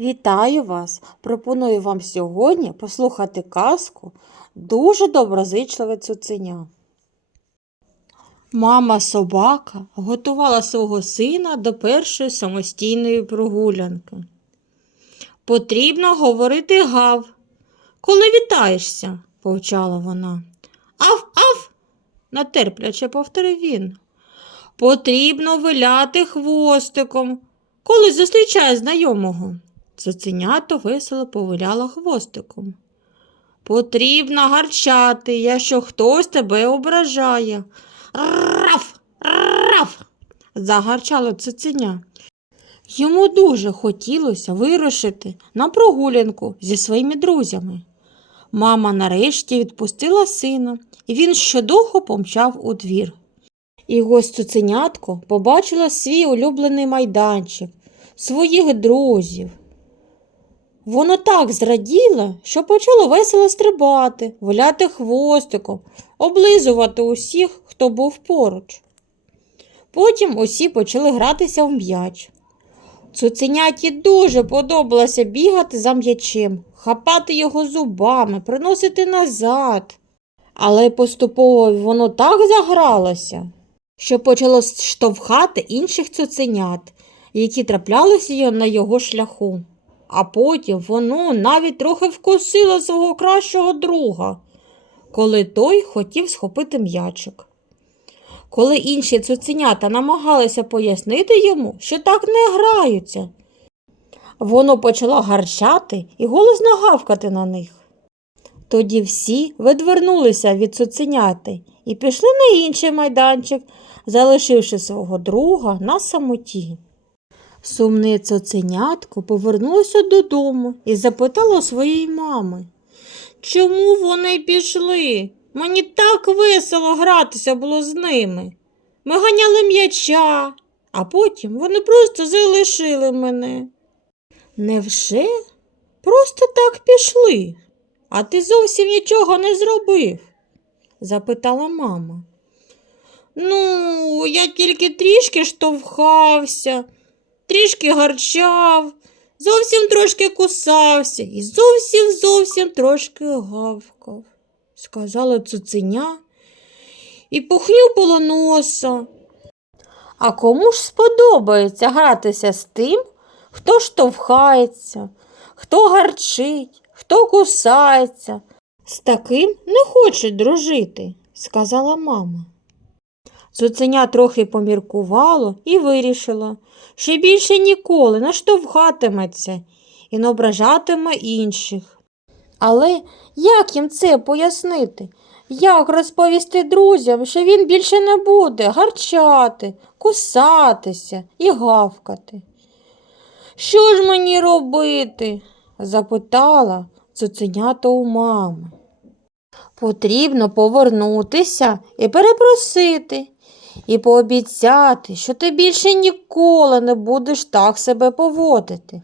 Вітаю вас! Пропоную вам сьогодні послухати казку Дуже доброзичливе цуценя. Мама собака готувала свого сина до першої самостійної прогулянки. Потрібно говорити гав, коли вітаєшся, повчала вона. Ав, ав, натерпляче повторив він. Потрібно виляти хвостиком, коли зустрічаєш знайомого. Цуценято весело повиляла хвостиком. Потрібно гарчати, якщо хтось тебе ображає. Раф, раф, загарчало цуценя. Йому дуже хотілося вирушити на прогулянку зі своїми друзями. Мама нарешті відпустила сина, і він щодуху помчав у двір. І ось цуценятко побачила свій улюблений майданчик, своїх друзів. Воно так зраділо, що почало весело стрибати, виляти хвостиком, облизувати усіх, хто був поруч. Потім усі почали гратися в м'яч. Цуценяті дуже подобалося бігати за м'ячем, хапати його зубами, приносити назад. Але поступово воно так загралося, що почало штовхати інших цуценят, які траплялися на його шляху. А потім воно навіть трохи вкусило свого кращого друга, коли той хотів схопити м'ячик. Коли інші цуценята намагалися пояснити йому, що так не граються, воно почало гарчати і голосно гавкати на них. Тоді всі відвернулися від цуценяти і пішли на інший майданчик, залишивши свого друга на самоті. Сумне цуценятко повернулося додому і запитало своєї мами. Чому вони пішли? Мені так весело гратися було з ними. Ми ганяли м'яча, а потім вони просто залишили мене. Невже просто так пішли? А ти зовсім нічого не зробив? запитала мама. Ну, я тільки трішки штовхався трішки гарчав, зовсім трошки кусався і зовсім зовсім трошки гавкав, сказала цуценя і похнюпила носа. А кому ж сподобається гратися з тим, хто штовхається, хто гарчить, хто кусається? З таким не хочуть дружити, сказала мама. Цуценя трохи поміркувало і вирішило, що більше ніколи не штовхатиметься і не ображатиме інших. Але як їм це пояснити? Як розповісти друзям, що він більше не буде гарчати, кусатися і гавкати? Що ж мені робити? запитала цуценята у мами. Потрібно повернутися і перепросити, і пообіцяти, що ти більше ніколи не будеш так себе поводити.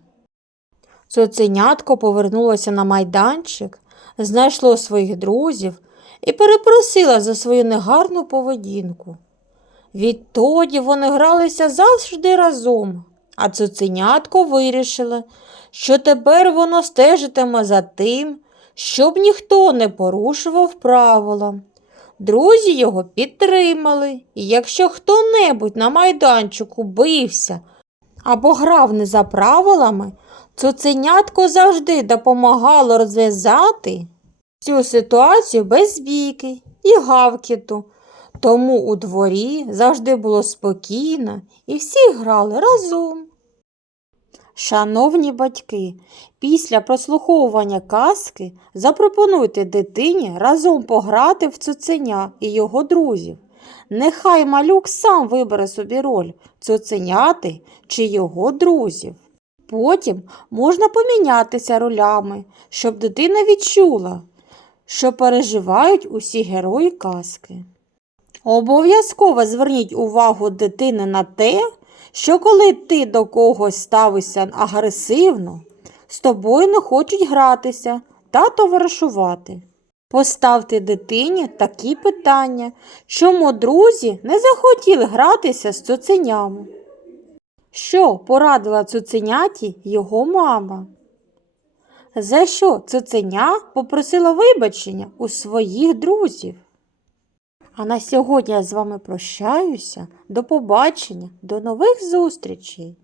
Цуценятко повернулося на майданчик, знайшло своїх друзів і перепросила за свою негарну поведінку. Відтоді вони гралися завжди разом, а цуценятко вирішило, що тепер воно стежитиме за тим, щоб ніхто не порушував правила. Друзі його підтримали, і якщо хто-небудь на майданчику бився або грав не за правилами, цуценятко завжди допомагало розв'язати цю ситуацію без бійки і гавкіту. Тому у дворі завжди було спокійно і всі грали разом. Шановні батьки, після прослуховування казки запропонуйте дитині разом пограти в цуценя і його друзів. Нехай малюк сам вибере собі роль цуценяти чи його друзів. Потім можна помінятися ролями, щоб дитина відчула, що переживають усі герої казки. Обов'язково зверніть увагу дитини на те, що коли ти до когось ставишся агресивно, з тобою не хочуть гратися та товаришувати. Поставте дитині такі питання, чому друзі не захотіли гратися з цуценями. Що порадила цуценяті його мама? За що цуценя попросила вибачення у своїх друзів? А на сьогодні я з вами прощаюся. До побачення, до нових зустрічей!